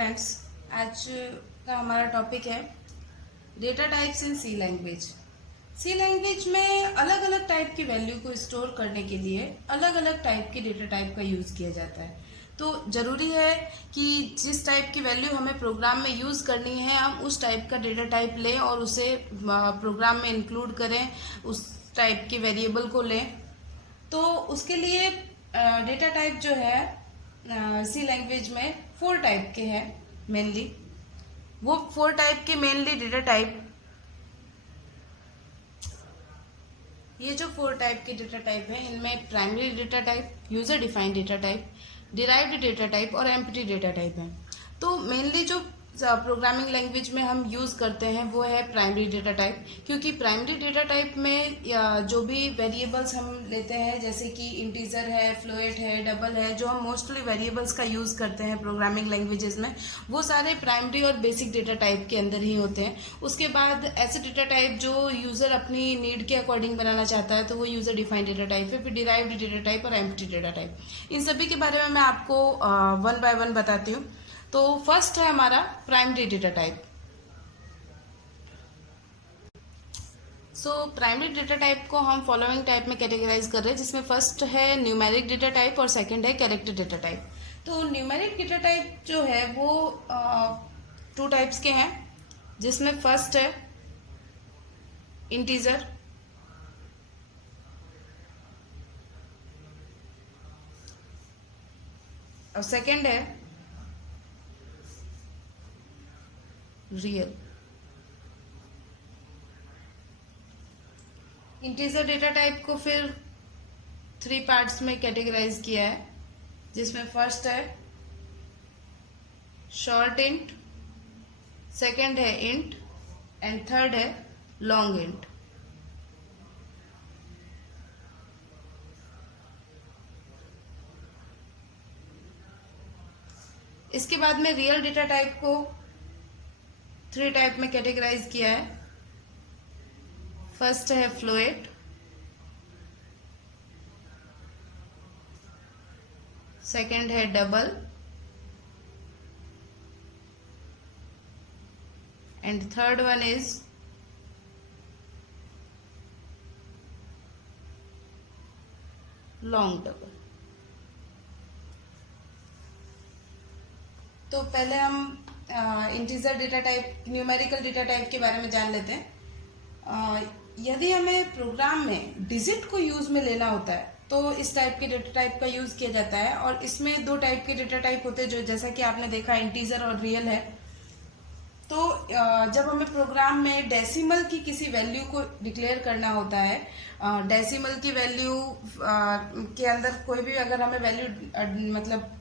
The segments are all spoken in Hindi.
फ्रेंड्स, आज का हमारा टॉपिक है data types in C language. C language में अलग अलग टाइप की वैल्यू को स्टोर करने के लिए अलग अलग टाइप के डेटा टाइप का यूज़ किया जाता है। तो ज़रूरी है कि जिस टाइप की वैल्यू हमें प्रोग्राम में यूज़ करनी है हम उस टाइप का डेटा टाइप लें और उसे प्रोग्राम में इंक्लूड करें, उस टाइप के वेरिएबल को लें। तो उसके लिए डेटा टाइप जो है सी लैंग्वेज में 4 टाइप के हैं मेनली। वो 4 टाइप के मेनली डेटा टाइप, ये जो 4 टाइप के डेटा टाइप हैं इनमें primary data type, user defined data type, derived data type और एम्प्टी डेटा टाइप हैं। तो मेनली जो प्रोग्रामिंग लैंग्वेज में हम यूज़ करते हैं वो है प्राइमरी डेटा टाइप, क्योंकि प्राइमरी डेटा टाइप में जो भी वेरिएबल्स हम लेते हैं जैसे कि इंटीजर है, फ्लोट है, डबल है, जो हम मोस्टली वेरिएबल्स का यूज़ करते हैं प्रोग्रामिंग लैंग्वेजेस में, वो सारे प्राइमरी और बेसिक डेटा टाइप के अंदर ही होते हैं। उसके बाद ऐसे डेटा टाइप जो यूज़र अपनी नीड के अकॉर्डिंग बनाना चाहता है तो वो यूज़र डिफाइंड डेटा टाइप है। फिर डिराइव्ड डेटा टाइप और एम्प्टी डेटा टाइप, इन सभी के बारे में मैं आपको वन बाय वन बताती हूँ। तो फर्स्ट है हमारा primary data type. So primary data type को हम फॉलोइंग टाइप में कैटेगराइज कर रहे हैं, जिसमें फर्स्ट है न्यूमेरिक डेटा टाइप और सेकंड है कैरेक्टर डेटा टाइप। तो न्यूमेरिक डेटा टाइप जो है वो 2 टाइप्स के हैं, जिसमें फर्स्ट है इंटीजर और सेकंड है रियल। इंटीजर डेटा टाइप को फिर 3 पार्ट्स में कैटेगराइज किया है, जिसमें फर्स्ट है शॉर्ट इंट, सेकंड है इंट एंड थर्ड है लॉन्ग इंट। इसके बाद में रियल डेटा टाइप को 3 टाइप में कैटेगराइज किया है। फर्स्ट है फ्लोट, सेकंड है double and third one is long double. तो पहले हम integer data type, numerical data type के बारे में जान लेते हैं। यदि हमें प्रोग्राम में डिजिट को यूज में लेना होता है तो इस टाइप के डेटा टाइप का यूज किया जाता है, और इसमें 2 टाइप के डेटा टाइप होते हैं, जो जैसा कि आपने देखा इंटीजर और रियल है। तो जब हमें प्रोग्राम में डेसिमल की किसी वैल्यू को डिक्लेयर करना होता है, डेसिमल की वैल्यू के अंदर कोई भी अगर हमें वैल्यू मतलब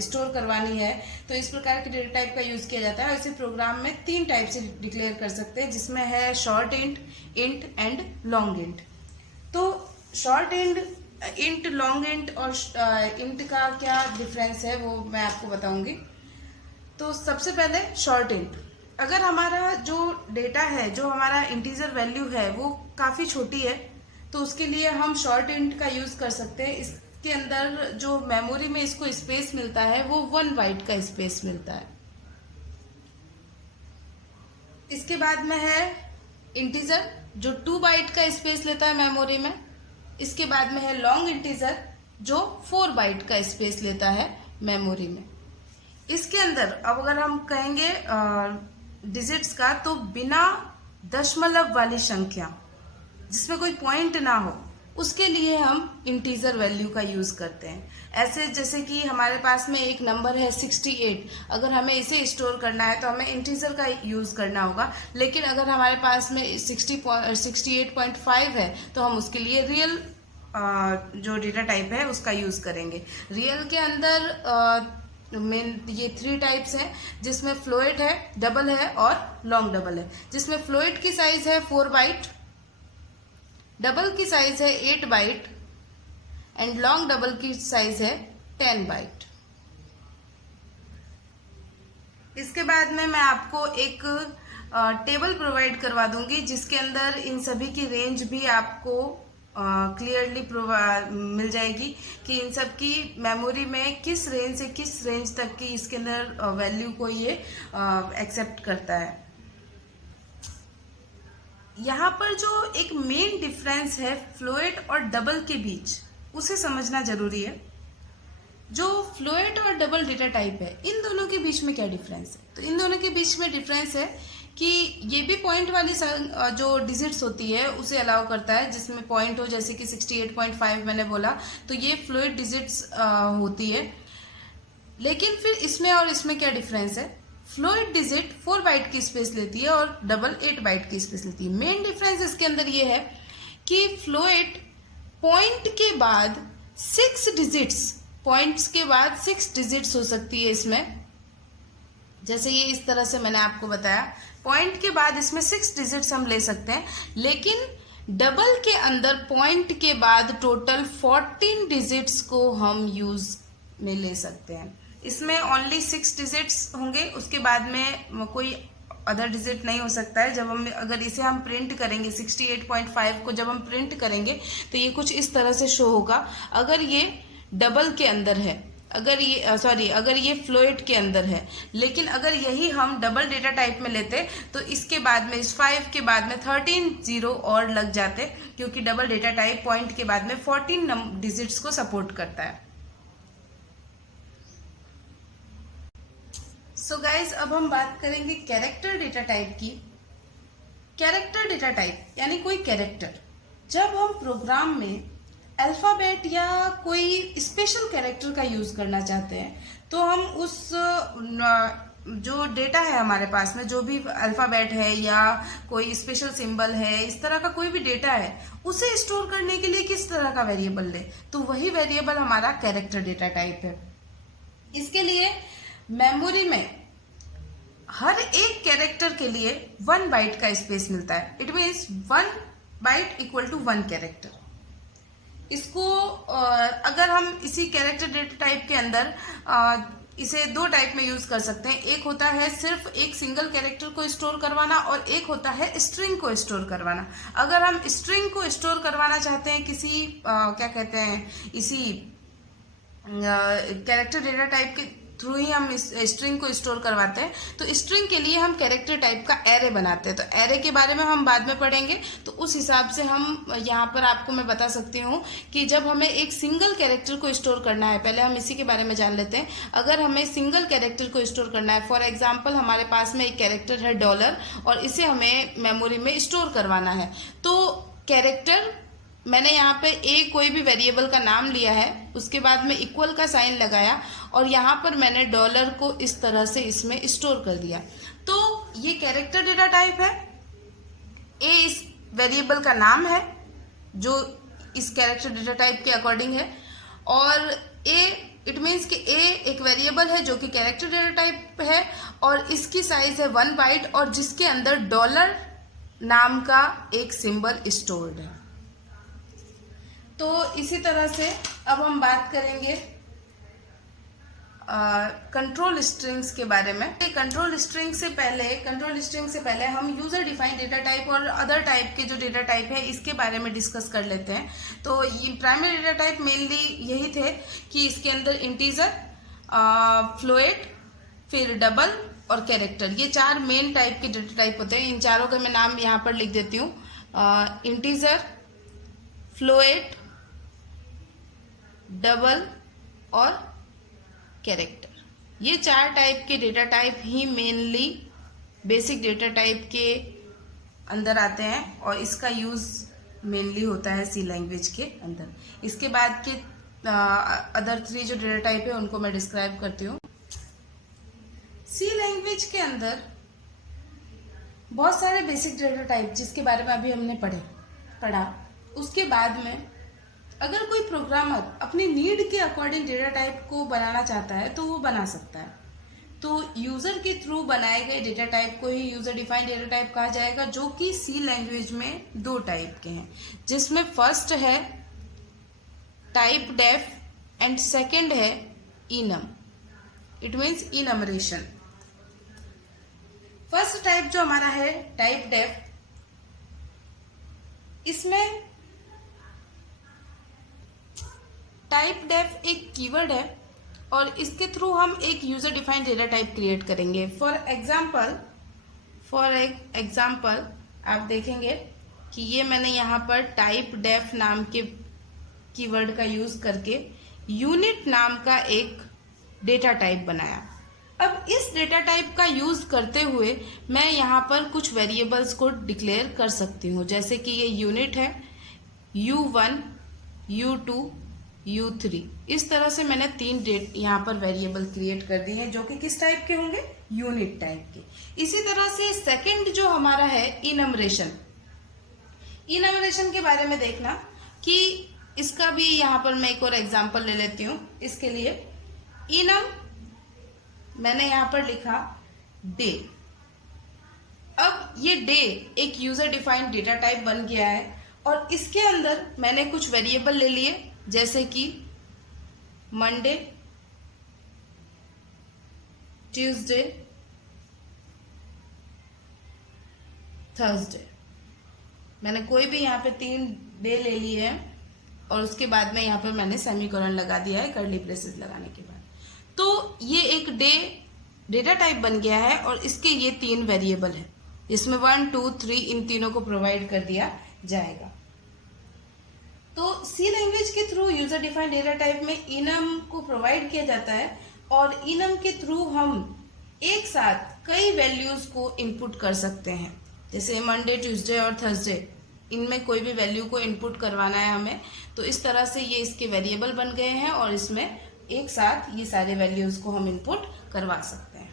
स्टोर करवानी है तो इस प्रकार के डेटा टाइप का यूज किया जाता है। और इसे प्रोग्राम में 3 टाइप से डिक्लेयर कर सकते हैं, जिसमें है short int, int and long int. तो शॉर्ट इंट, लॉन्ग इंट और इंट का क्या डिफरेंस है वो मैं आपको बताऊंगी। तो सबसे पहले शॉर्ट इंट, अगर हमारा जो डेटा है, जो हमारा इंटीजर वैल्यू है वो काफ़ी छोटी है तो उसके लिए हम शॉर्ट इंट का यूज़ कर सकते हैं। इसके अंदर जो मेमोरी में इसको स्पेस मिलता है वो 1 बाइट का स्पेस मिलता है। इसके बाद में है इंटीजर जो 2 बाइट का स्पेस लेता है मेमोरी में। इसके बाद में है लॉन्ग इंटीजर जो 4 बाइट का स्पेस लेता है मेमोरी में। इसके अंदर अब अगर हम कहेंगे डिजिट्स का, तो बिना दशमलव वाली संख्या जिसमें कोई पॉइंट ना हो उसके लिए हम इंटीजर वैल्यू का यूज करते हैं। ऐसे जैसे कि हमारे पास में एक नंबर है 68, अगर हमें इसे स्टोर करना है तो हमें इंटीजर का यूज करना होगा। लेकिन अगर हमारे पास में 68.5 है तो हम उसके लिए रियल जो डेटा टाइप है उसका यूज करेंगे। रियल के अंदर मेन ये 3 टाइप्स हैं, जिसमें फ्लोट है, डबल है और लॉन्ग डबल है। जिसमें फ्लोट की साइज है 4 बाइट, डबल की साइज है 8 बाइट एंड लॉन्ग डबल की साइज है 10 बाइट। इसके बाद में मैं आपको एक टेबल प्रोवाइड करवा दूंगी जिसके अंदर इन सभी की रेंज भी आपको क्लियरली मिल जाएगी कि इन सब की मेमोरी में किस रेंज से किस रेंज तक की इसके अंदर वैल्यू को ये एक्सेप्ट करता है। यहाँ पर जो एक मेन डिफरेंस है फ्लोएट और डबल के बीच, उसे समझना जरूरी है। जो फ्लोएट और डबल डेटा टाइप है, इन दोनों के बीच में क्या डिफरेंस है? तो इन दोनों के बीच में डिफरेंस है कि ये भी पॉइंट वाली जो डिजिट्स होती है उसे अलाउ करता है, जिसमें पॉइंट हो, जैसे कि 68.5 मैंने बोला, तो ये फ्लोएट डिजिट्स होती है। लेकिन फिर इसमें और इसमें क्या डिफरेंस है? फ्लोएट डिजिट 4 बाइट की स्पेस लेती है और डबल 8 बाइट की स्पेस लेती है। मेन डिफरेंस इसके अंदर ये है कि फ्लोएट पॉइंट के बाद 6 डिजिट्स, पॉइंट्स के बाद 6 डिजिट्स हो सकती है इसमें। जैसे ये इस तरह से मैंने आपको बताया, पॉइंट के बाद इसमें 6 डिजिट्स हम ले सकते हैं। लेकिन डबल के अंदर पॉइंट के बाद टोटल 14 डिजिट्स को हम यूज में ले सकते हैं। इसमें ओनली 6 डिजिट्स होंगे, उसके बाद में कोई अदर डिजिट नहीं हो सकता है। जब हम अगर इसे हम प्रिंट करेंगे 68.5 को जब हम प्रिंट करेंगे तो ये कुछ इस तरह से शो होगा। अगर ये डबल के अंदर है, अगर ये फ्लोएट के अंदर है, लेकिन अगर यही हम डबल डेटा टाइप में लेते तो इसके बाद में, इस 5 के बाद में 13 जीरो और लग जाते, क्योंकि डबल डेटा टाइप पॉइंट के बाद में 14 डिजिट्स को सपोर्ट करता है। सो गाइज, अब हम बात करेंगे कैरेक्टर डेटा टाइप की। कैरेक्टर डेटा टाइप यानी कोई कैरेक्टर, जब हम प्रोग्राम में अल्फाबेट या कोई स्पेशल कैरेक्टर का यूज करना चाहते हैं तो हम उस जो डेटा है हमारे पास में, जो भी अल्फाबेट है या कोई स्पेशल सिंबल है, इस तरह का कोई भी डेटा है, उसे स्टोर करने के लिए किस तरह का वेरिएबल ले, तो वही वेरिएबल हमारा कैरेक्टर डेटा टाइप है। इसके लिए मेमोरी में हर एक कैरेक्टर के लिए 1 बाइट का स्पेस मिलता है। It means 1 byte equal to 1 character. इसको अगर हम इसी कैरेक्टर डेटा टाइप के अंदर इसे 2 टाइप में यूज कर सकते हैं। एक होता है सिर्फ एक सिंगल कैरेक्टर को स्टोर करवाना और एक होता है स्ट्रिंग को स्टोर करवाना। अगर हम स्ट्रिंग को स्टोर करवाना चाहते हैं किसी क्या कहते हैं, इसी कैरेक्टर डेटा टाइप के थ्रू ही हम इस स्ट्रिंग को स्टोर करवाते हैं, तो स्ट्रिंग के लिए हम कैरेक्टर टाइप का एरे बनाते हैं। तो एरे के बारे में हम बाद में पढ़ेंगे, तो उस हिसाब से हम यहाँ पर आपको मैं बता सकती हूँ कि जब हमें एक सिंगल कैरेक्टर को स्टोर करना है, पहले हम इसी के बारे में जान लेते हैं। अगर हमें सिंगल कैरेक्टर को स्टोर करना है, फॉर एग्जाम्पल हमारे पास में एक कैरेक्टर है डॉलर और इसे हमें मेमोरी में स्टोर करवाना है, तो कैरेक्टर मैंने यहाँ पे कोई भी वेरिएबल का नाम लिया है, उसके बाद में इक्वल का साइन लगाया और यहाँ पर मैंने डॉलर को इस तरह से इसमें स्टोर कर दिया। तो ये कैरेक्टर डेटा टाइप है। इस वेरिएबल का नाम है जो इस कैरेक्टर डेटा टाइप के अकॉर्डिंग है, और इट मीन्स कि एक वेरिएबल है जो कि कैरेक्टर डेटा टाइप है और इसकी साइज है 1 बाइट और जिसके अंदर डॉलर नाम का एक सिंबल स्टोर्ड है। तो इसी तरह से अब हम बात करेंगे कंट्रोल स्ट्रिंग्स के बारे में। कंट्रोल स्ट्रिंग से पहले हम यूजर डिफाइंड डेटा टाइप और अदर टाइप के जो डेटा टाइप है इसके बारे में डिस्कस कर लेते हैं। तो ये प्राइमरी डेटा टाइप मेनली यही थे कि इसके अंदर इंटीजर, फ्लोएट, फिर डबल और कैरेक्टर, ये 4 मेन टाइप के डेटा टाइप होते हैं। इन चारों का मैं नाम यहाँ पर लिख देती हूँ। इंटीजर, फ्लोएट, डबल और कैरेक्टर, ये 4 टाइप के डेटा टाइप ही मेनली बेसिक डेटा टाइप के अंदर आते हैं और इसका यूज मेनली होता है सी लैंग्वेज के अंदर। इसके बाद के अदर 3 जो डेटा टाइप है उनको मैं डिस्क्राइब करती हूँ। सी लैंग्वेज के अंदर बहुत सारे बेसिक डेटा टाइप जिसके बारे में अभी हमने पढ़ा, उसके बाद में अगर कोई प्रोग्रामर अपनी नीड के अकॉर्डिंग डेटा टाइप को बनाना चाहता है तो वो बना सकता है। तो यूजर के थ्रू बनाए गए डेटा टाइप को ही यूजर डिफाइंड डेटा टाइप कहा जाएगा, जो कि सी लैंग्वेज में 2 टाइप के हैं, जिसमें फर्स्ट है टाइप डेफ एंड सेकंड है enum. It means enumeration. First type जो हमारा है टाइप डेफ, इसमें टाइप डेफ एक कीवर्ड है और इसके थ्रू हम एक user defined data type create करेंगे। फॉर एग्जाम्पल आप देखेंगे कि ये मैंने यहाँ पर टाइप डेफ नाम के कीवर्ड का यूज करके यूनिट नाम का एक डेटा टाइप बनाया। अब इस डेटा टाइप का यूज करते हुए मैं यहाँ पर कुछ वेरिएबल्स को डिक्लेयर कर सकती हूँ, जैसे कि ये यूनिट है, U1, U2, U3। इस तरह से मैंने 3 यहाँ पर वेरिएबल क्रिएट कर दिए हैं जो कि किस टाइप के होंगे, यूनिट टाइप के। इसी तरह से सेकंड जो हमारा है इनमरेशन के बारे में देखना कि इसका भी यहाँ पर मैं एक और एग्जांपल ले लेती हूँ। इसके लिए इनम मैंने यहाँ पर लिखा डे। अब ये डे एक यूजर डिफाइंड डेटा टाइप बन गया है और इसके अंदर मैंने कुछ वेरिएबल ले लिए, जैसे कि मंडे, ट्यूसडे, थर्सडे। मैंने कोई भी यहाँ पे 3 डे ले लिए हैं और उसके बाद में यहाँ पर मैंने सेमीकोलन लगा दिया है कर्ली ब्रेसेस लगाने के बाद। तो ये एक डे डेटा टाइप बन गया है और इसके ये 3 वेरिएबल है, इसमें 1, 2, 3 इन तीनों को प्रोवाइड कर दिया जाएगा। तो सी लैंग्वेज के through user defined data type में इनम को प्रोवाइड किया जाता है और इनम के थ्रू हम एक साथ कई वैल्यूज को इनपुट कर सकते हैं, जैसे मंडे, ट्यूसडे और थर्सडे, इनमें कोई भी वैल्यू को इनपुट करवाना है हमें, तो इस तरह से ये इसके वेरिएबल बन गए हैं और इसमें एक साथ ये सारे वैल्यूज को हम इनपुट करवा सकते हैं।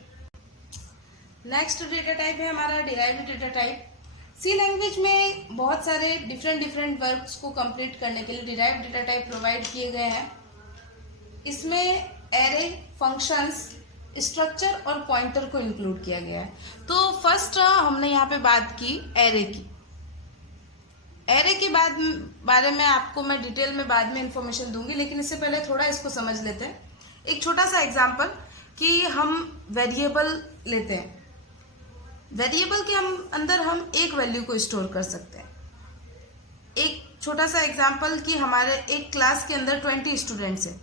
नेक्स्ट डेटा टाइप है हमारा डिराइव्ड डेटा टाइप। सी लैंग्वेज में बहुत सारे डिफरेंट वर्क्स को कंप्लीट करने के लिए डिराइव्ड डेटा टाइप प्रोवाइड किए गए हैं। इसमें एरे, फंक्शंस, स्ट्रक्चर और पॉइंटर को इंक्लूड किया गया है। तो फर्स्ट हमने यहाँ पे बात की एरे की। एरे के बारे में आपको मैं डिटेल में बाद में इंफॉर्मेशन दूंगी, लेकिन इससे पहले थोड़ा इसको समझ लेते हैं। एक छोटा सा एग्जांपल कि हम वेरिएबल लेते हैं, वेरिएबल के अंदर हम एक वैल्यू को स्टोर कर सकते हैं। एक छोटा सा एग्जांपल कि हमारे एक क्लास के अंदर 20 स्टूडेंट्स हैं,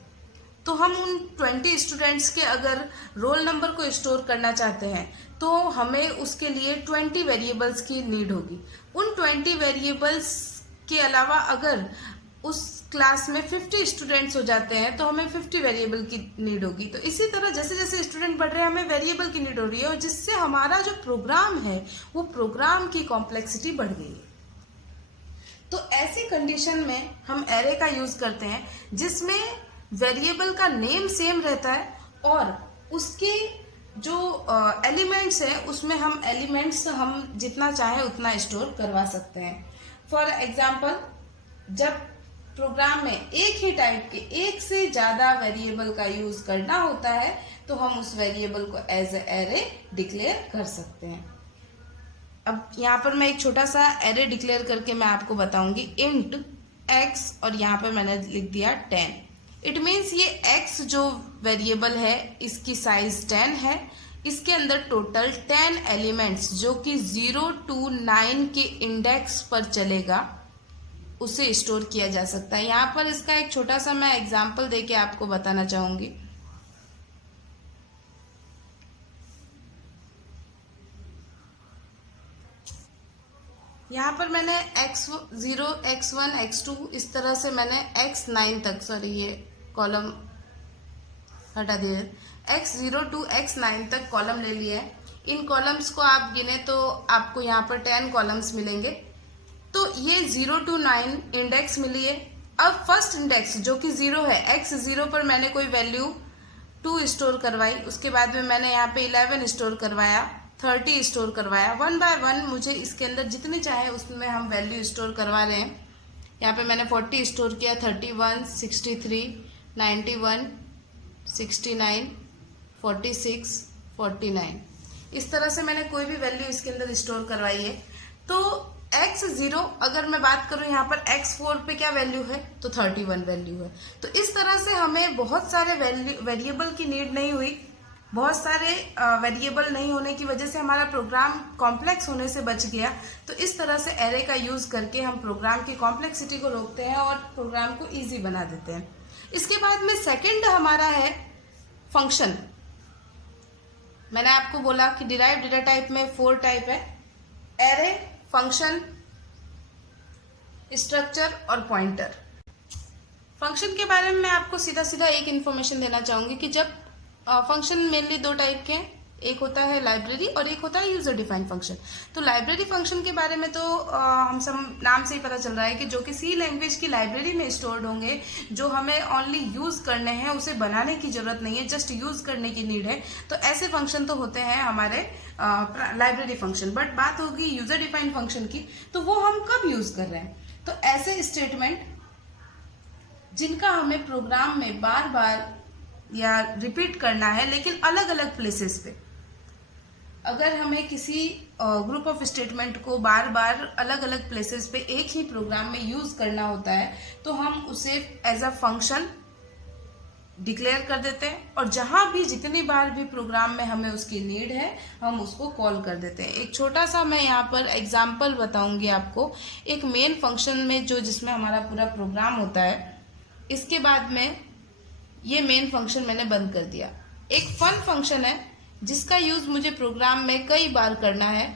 तो हम उन 20 स्टूडेंट्स के अगर रोल नंबर को स्टोर करना चाहते हैं तो हमें उसके लिए 20 वेरिएबल्स की नीड होगी। उन 20 वेरिएबल्स के अलावा अगर उस क्लास में 50 स्टूडेंट्स हो जाते हैं तो हमें 50 वेरिएबल की नीड होगी। तो इसी तरह जैसे जैसे स्टूडेंट बढ़ रहे हैं हमें वेरिएबल की नीड हो रही है और जिससे हमारा जो प्रोग्राम है वो प्रोग्राम की कॉम्प्लेक्सिटी बढ़ गई है। तो ऐसी कंडीशन में हम एरे का यूज करते हैं जिसमें वेरिएबल का नेम सेम रहता है और उसके जो एलिमेंट्स हैं उसमें हम एलिमेंट्स हम जितना चाहें उतना स्टोर करवा सकते हैं। फॉर एग्जाम्पल, जब प्रोग्राम में एक ही टाइप के एक से ज्यादा वेरिएबल का यूज करना होता है तो हम उस वेरिएबल को एज ए एरे डिक्लेयर कर सकते हैं। अब यहाँ पर मैं एक छोटा सा एरे डिक्लेयर करके मैं आपको बताऊंगी। इंट x और यहाँ पर मैंने लिख दिया 10। इट मीन्स ये x जो वेरिएबल है इसकी साइज 10 है। इसके अंदर टोटल 10 एलिमेंट्स जो कि 0 to 9 के इंडेक्स पर चलेगा उसे स्टोर किया जा सकता है। यहाँ पर इसका एक छोटा सा मैं एग्जांपल देके आपको बताना चाहूंगी। यहाँ पर मैंने x0, x1, x2 इस तरह से मैंने x9 तक, सॉरी ये कॉलम हटा दिए, x0 to x9 तक कॉलम ले लिए हैं। इन कॉलम्स को आप गिने तो आपको यहाँ पर 10 कॉलम्स मिलेंगे। तो ये 0 to 9 इंडेक्स मिली है। अब फर्स्ट इंडेक्स जो कि 0 है, x0 पर मैंने कोई वैल्यू 2 स्टोर करवाई, उसके बाद में मैंने यहाँ पे 11 स्टोर करवाया, 30 स्टोर करवाया। 1 by 1 मुझे इसके अंदर जितने चाहे उसमें हम वैल्यू स्टोर करवा रहे हैं। यहाँ पे मैंने 40 स्टोर किया, 31, 63, 91, 69, 46, 49, इस तरह से मैंने कोई भी वैल्यू इसके अंदर स्टोर करवाई है। तो x0 अगर मैं बात करूं यहाँ पर x4 पे क्या वैल्यू है तो 31 वैल्यू है। तो इस तरह से हमें बहुत सारे वेरिएबल की नीड नहीं हुई। बहुत सारे वेरिएबल नहीं होने की वजह से हमारा प्रोग्राम कॉम्प्लेक्स होने से बच गया। तो इस तरह से एरे का यूज करके हम प्रोग्राम की कॉम्प्लेक्सिटी को रोकते हैं और प्रोग्राम को इजी बना देते हैं। इसके बाद में सेकंड हमारा है फंक्शन। मैंने आपको बोला कि डिराइव्ड डेटा टाइप में 4 टाइप है, एरे, फंक्शन, स्ट्रक्चर और पॉइंटर। फंक्शन के बारे में मैं आपको सीधा सीधा एक इन्फॉर्मेशन देना चाहूंगी कि जब फंक्शन मेनली 2 टाइप के हैं, एक होता है लाइब्रेरी और एक होता है यूजर डिफाइंड फंक्शन। तो लाइब्रेरी फंक्शन के बारे में तो हम सब नाम से ही पता चल रहा है कि जो कि सी लैंग्वेज की लाइब्रेरी में स्टोर्ड होंगे, जो हमें ओनली यूज करने हैं, उसे बनाने की जरूरत नहीं है, जस्ट यूज करने की नीड है। तो ऐसे फंक्शन तो होते हैं हमारे लाइब्रेरी फंक्शन। बट बात होगी यूजर डिफाइंड फंक्शन की, तो वो हम कब यूज कर रहे हैं। तो ऐसे स्टेटमेंट जिनका हमें प्रोग्राम में बार बार या रिपीट करना है, लेकिन अलग अलग प्लेसेस पे। अगर हमें किसी ग्रुप ऑफ स्टेटमेंट को बार बार अलग अलग प्लेसेस पे एक ही प्रोग्राम में यूज करना होता है, तो हम उसे एज अ फंक्शन डिक्लेयर कर देते हैं, और जहां भी जितनी बार भी प्रोग्राम में हमें उसकी नीड है, हम उसको कॉल कर देते हैं। एक छोटा सा मैं यहाँ पर एग्जांपल बताऊंगी आपको। एक मेन फंक्शन में जिसमें हमारा पूरा प्रोग्राम होता है, इसके बाद में ये मेन फंक्शन मैंने बंद कर दिया। एक फन फंक्शन है जिसका यूज मुझे प्रोग्राम में कई बार करना है,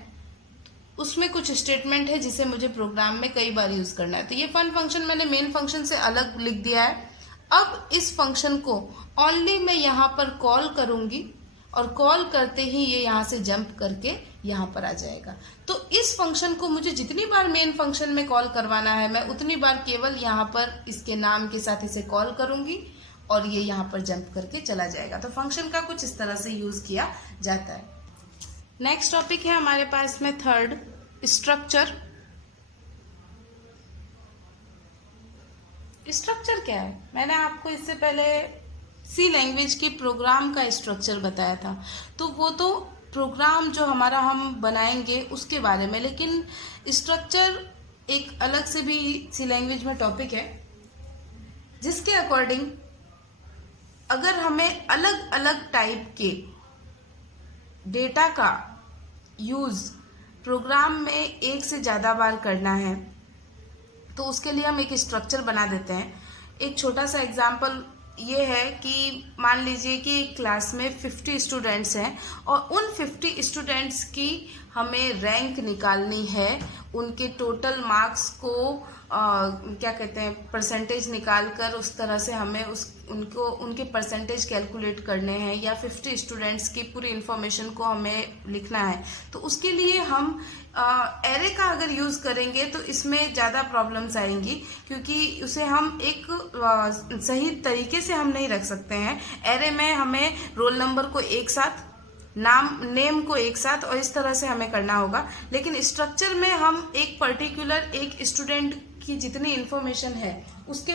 उसमें कुछ स्टेटमेंट है जिसे मुझे प्रोग्राम में कई बार यूज करना है। तो ये फन फंक्शन मैंने मेन फंक्शन से अलग लिख दिया है। अब इस फंक्शन को ओनली मैं यहाँ पर कॉल करूंगी, और कॉल करते ही ये यहाँ से जंप करके यहाँ पर आ जाएगा। तो इस फंक्शन को मुझे जितनी बार मेन फंक्शन में कॉल करवाना है, मैं उतनी बार केवल यहाँ पर इसके नाम के साथ इसे कॉल करूंगी, और ये यहाँ पर जंप करके चला जाएगा। तो फंक्शन का कुछ इस तरह से यूज किया जाता है। नेक्स्ट टॉपिक है हमारे पास में थर्ड, स्ट्रक्चर। स्ट्रक्चर क्या है? मैंने आपको इससे पहले सी लैंग्वेज की प्रोग्राम का स्ट्रक्चर बताया था, तो वो तो प्रोग्राम जो हमारा हम बनाएंगे उसके बारे में, लेकिन स्ट्रक्चर एक अलग से भी सी लैंग्वेज में टॉपिक है, जिसके अकॉर्डिंग अगर हमें अलग अलग टाइप के डेटा का यूज प्रोग्राम में एक से ज़्यादा बार करना है, तो उसके लिए हम एक स्ट्रक्चर बना देते हैं। एक छोटा सा एग्जांपल ये है कि मान लीजिए कि एक क्लास में 50 स्टूडेंट्स हैं, और उन 50 स्टूडेंट्स की हमें रैंक निकालनी है, उनके टोटल मार्क्स को क्या कहते हैं, परसेंटेज निकाल कर उस तरह से हमें उनके परसेंटेज कैलकुलेट करने हैं, या 50 स्टूडेंट्स की पूरी इन्फॉर्मेशन को हमें लिखना है। तो उसके लिए हम एरे का अगर यूज करेंगे तो इसमें ज़्यादा प्रॉब्लम्स आएंगी, क्योंकि उसे हम एक सही तरीके से हम नहीं रख सकते हैं। एरे में हमें रोल नंबर को एक साथ, नेम को एक साथ, और इस तरह से हमें करना होगा। लेकिन स्ट्रक्चर में हम एक पर्टिकुलर एक स्टूडेंट की जितनी इन्फॉर्मेशन है उसके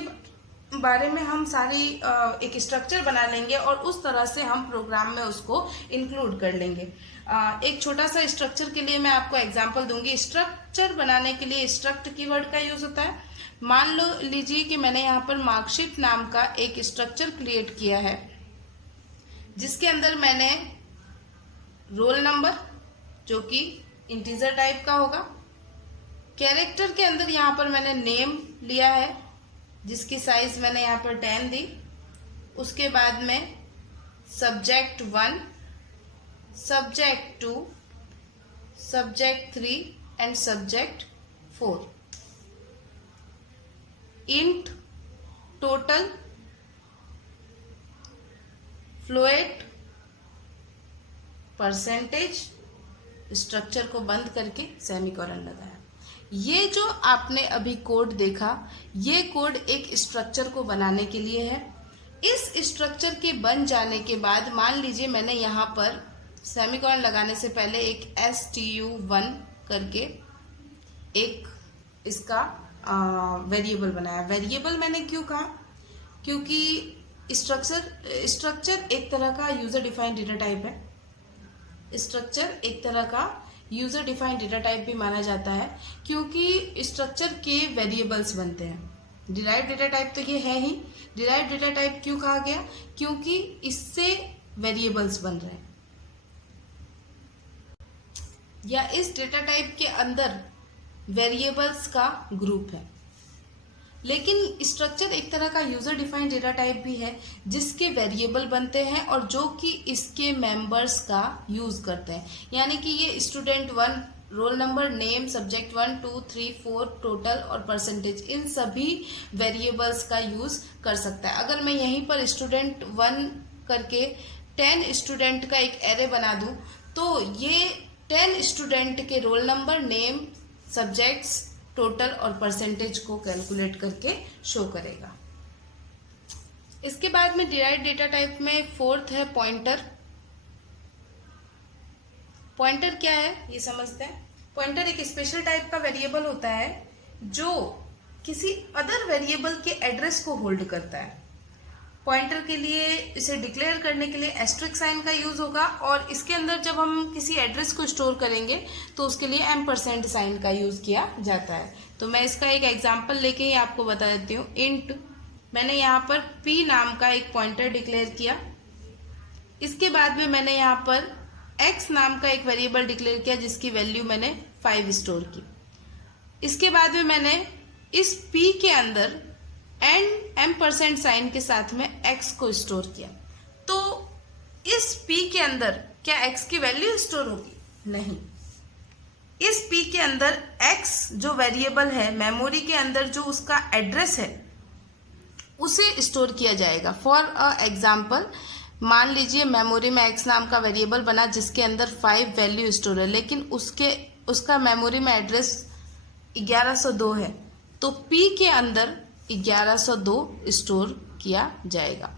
बारे में हम सारी एक स्ट्रक्चर बना लेंगे, और उस तरह से हम प्रोग्राम में उसको इंक्लूड कर लेंगे। एक छोटा सा स्ट्रक्चर के लिए मैं आपको एग्जांपल दूंगी। स्ट्रक्चर बनाने के लिए स्ट्रक्ट कीवर्ड का यूज होता है। मान लो लीजिए कि मैंने यहाँ पर मार्कशीट नाम का एक स्ट्रक्चर क्रिएट किया है, जिसके अंदर मैंने रोल नंबर, जो कि इंटीजर टाइप का होगा, कैरेक्टर के अंदर यहाँ पर मैंने नेम लिया है, जिसकी साइज मैंने यहाँ पर 10 दी। उसके बाद में subject 1, subject 2, subject 3 and subject 4। Int, total, float, percentage, structure को बंद करके सेमीकोलन लगाया। ये जो आपने अभी कोड देखा, ये कोड एक स्ट्रक्चर को बनाने के लिए है। इस स्ट्रक्चर के बन जाने के बाद मान लीजिए मैंने यहाँ पर सेमीकोलन लगाने से पहले एक stu1 करके एक इसका वेरिएबल बनाया। वेरिएबल मैंने क्यों कहा? क्योंकि स्ट्रक्चर एक तरह का यूजर डिफाइंड डेटा टाइप है। स्ट्रक्चर एक तरह का यूजर डिफाइंड डेटा टाइप भी माना जाता है, क्योंकि स्ट्रक्चर के वेरिएबल्स बनते हैं। डिराइव्ड डेटा टाइप तो ये है ही। डिराइव्ड डेटा टाइप क्यों कहा गया? क्योंकि इससे वेरिएबल्स बन रहे हैं, या इस डेटा टाइप के अंदर वेरिएबल्स का ग्रुप है। लेकिन स्ट्रक्चर एक तरह का यूजर डिफाइंड डेटा टाइप भी है जिसके वेरिएबल बनते हैं और जो कि इसके मेंबर्स का यूज करते हैं। यानी कि ये student 1, roll number, name, subject 1, 2, 3, 4, total और परसेंटेज, इन सभी वेरिएबल्स का यूज कर सकता है। अगर मैं यहीं पर स्टूडेंट 1 करके 10 स्टूडेंट का एक एरे बना दूं तो ये 10 स्टूडेंट के roll number, name, subjects, total और परसेंटेज को कैलकुलेट करके शो करेगा। इसके बाद में डिराइव्ड डेटा टाइप में फोर्थ है पॉइंटर। पॉइंटर क्या है ये समझते हैं। पॉइंटर एक स्पेशल टाइप का वेरिएबल होता है जो किसी अदर वेरिएबल के एड्रेस को होल्ड करता है। पॉइंटर के लिए इसे डिक्लेयर करने के लिए एस्ट्रिक साइन का यूज होगा और इसके अंदर जब हम किसी एड्रेस को स्टोर करेंगे तो उसके लिए एम्परसेंड साइन का यूज किया जाता है। तो मैं इसका एक एग्जांपल लेके ही आपको बता देती हूँ। इंट, मैंने यहाँ पर p नाम का एक पॉइंटर डिक्लेयर किया। इसके बाद में मैंने यहाँ पर x नाम का एक वेरिएबल डिक्लेयर किया जिसकी वैल्यू मैंने 5 स्टोर की। इसके बाद में मैंने इस p के अंदर एंड एम्परसेंड साइन के साथ में x को स्टोर किया। तो इस p के अंदर क्या x की वैल्यू स्टोर होगी? नहीं। इस p के अंदर x जो वेरिएबल है, मेमोरी के अंदर जो उसका एड्रेस है उसे स्टोर किया जाएगा। फॉर अ एग्जाम्पल, मान लीजिए मेमोरी में x नाम का वेरिएबल बना जिसके अंदर 5 वैल्यू स्टोर है, लेकिन उसका मेमोरी में एड्रेस 1102 है, तो p के अंदर 1102 स्टोर किया जाएगा।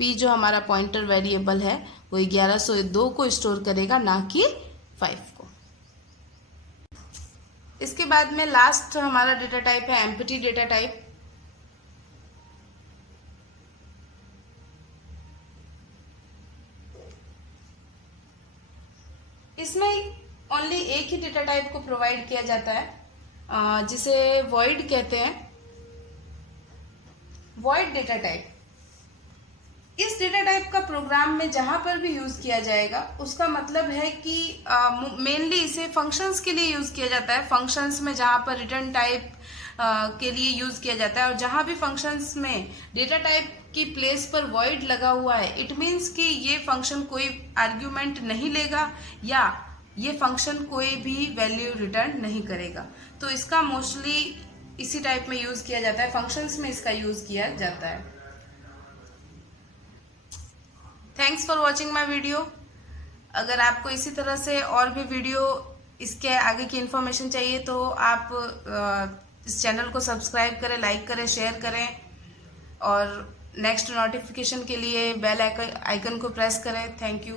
p जो हमारा पॉइंटर वेरिएबल है वो 1102 को स्टोर करेगा, ना कि 5 को। इसके बाद में लास्ट हमारा डेटा टाइप है एम्प्टी डेटा टाइप। इसमें ओनली एक ही डेटा टाइप को प्रोवाइड किया जाता है जिसे वॉइड कहते हैं। वॉइड डेटा टाइप इस डेटा टाइप का प्रोग्राम में जहां पर भी यूज किया जाएगा उसका मतलब है कि मेनली इसे फंक्शंस के लिए यूज किया जाता है। फंक्शंस में जहां पर रिटर्न टाइप के लिए यूज किया जाता है और जहां भी फंक्शंस में डेटा टाइप की प्लेस पर वॉइड लगा हुआ है, इट मीन्स कि ये फंक्शन कोई आर्ग्यूमेंट नहीं लेगा या ये फंक्शन कोई भी वैल्यू रिटर्न नहीं करेगा। तो इसका मोस्टली इसी टाइप में यूज किया जाता है, फंक्शंस में इसका यूज किया जाता है। Thanks for watching my video. अगर आपको इसी तरह से और भी वीडियो इसके आगे की इंफॉर्मेशन चाहिए तो आप इस चैनल को सब्सक्राइब करें, लाइक करें, शेयर करें और नेक्स्ट नोटिफिकेशन के लिए बेल आइकन को प्रेस करें। Thank you.